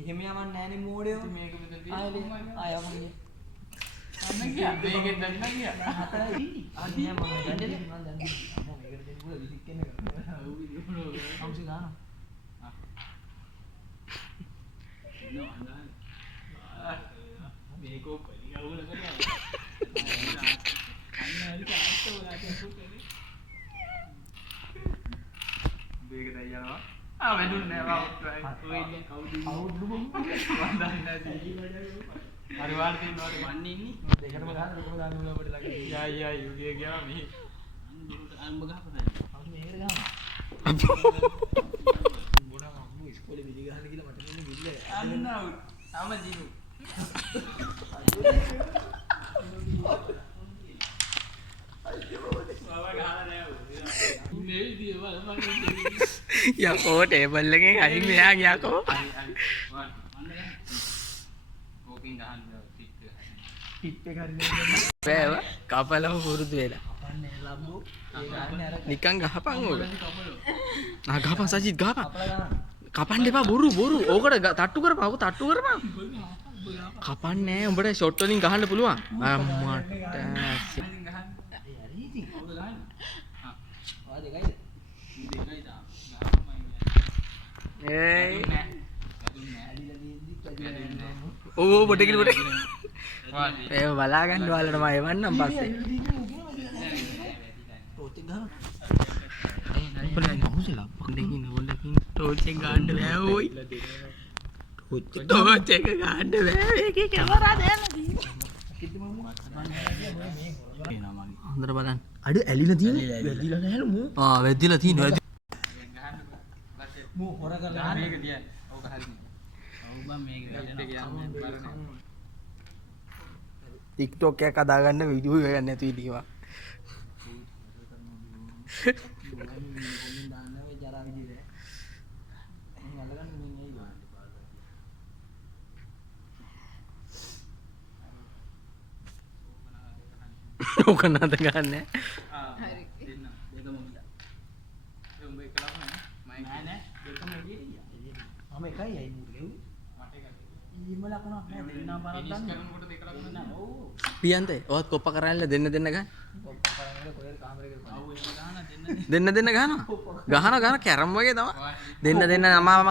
එහෙම යවන්නේ නැහනේ මෝඩයෝ. මේක මෙතන ආයවන්නේ. අන්න ගියා. මේකෙන් දැන් ගියා. අතයි. අදී මම ගන්නේ මම දැන් අම්මෝ මේකට දෙන්න පුළුවන් විසික් කෙනෙක්. ඔව් විදිහට අවුසි ගන්න. නෝ අඳහන. මේක කොලි අවුල කරනවා. අන්න හරි කාස්ත වලට පුතේ. මේක දැන් යනවා. වැදුන්නේ නෑ ඔය කවුද අවුඩ් දුමු. වන්දන්නේ නැති. හරි වාර තියෙනවා වන්නේ ඉන්නේ. දෙකටම ගන්න ලොකම ගන්න උල අපිට ළඟ. යා යුගිය ගියා මේ. අම්බ ගහපදා. අපි මේකට ගහමු. මොනවා අම්මු ඉස්කෝලේ විලි ගහන්න කියලා මට මෙන්න විල්ල. අන්න ආම ජීනු. යකෝ ටේබල් එකෙන් අයින් මෙහා ගියාකෝ. ඕකින් ගහන්න පිට් එක හරි දෙන්න. බෑව කපලව පුරුදු වෙලා. කපන්නේ ලම්බෝ. ඒ ගන්න අර නිකන් ගහපන් ඕක. ආ ගහපන් සජිත් ගහපන්. කපලා ගන්න. කපන්න එපා බොරු. ඕකට තට්ටු කරපන්. ඕක තට්ටු කරපන්. කපන්නේ නෑ උඹට ෂොට් වලින් ගහන්න පුළුවන්. අම්මට. හරි ඉතින්. ඔබ ගහන්න. ආ දෙකයිද? දෙකයි තා. ඒයි. ඇලිලා තියෙද්දි ඕ බොටකිලි බොටකිලි. ඒ බලා ගන්න ඔයාලට මම එවන්නම් පස්සේ. ටෝච් එක ගහන්න. බලන්න මොහොසලා පොඩකින් ටෝච් එක ගන්න බෑ ඕයි. ටෝච් එක ගන්න බෑ. ඒකේ කැමරා දාලා තියෙනවා. කිද්ද මම හොඳට බලන්න. අඩ ඇලිලා තියෙන්නේ. වැදිලා නැහැලු මූ. ආ වැදිලා තියෙනවා. මූ හොර කරලා මේක දියන්. ඕක හරි. ඔව් බං මේක යන්නේ බලන්න. TikTok එකක් හදාගන්න වීඩියෝ එක ගන්න නැතු ඉතිවා. කොමින් දාන්න මේ ජරා විදිහට. මම අල්ලගන්න මින් එයි බලන්න. ඕක නද ගන්න. හරි. දෙන්න. දෙකම ගියා. ඒ උඹ එකලම නෑ. නෑ නෑ. දෙකම එළියට ගියා. මම එකයි අයි මූ ගෙව්වේ. මට එකයි. ඊම ලකුණක් නෑ දෙන්නා බරක් ඉනිස් ගන්න. කරනකොට දෙක ලකුණක් නෑ. ඔව්. පියන්තේ ඔවත් කොප්ප කරන්නේ දෙන්න ගන්න. කොප්ප කරන්නේ කොහෙද කාමරේකට ආව ඒක ගහන දෙන්න. දෙන්න ගහනවා. ගහන කැරම් වගේ තමයි. දෙන්න නමාව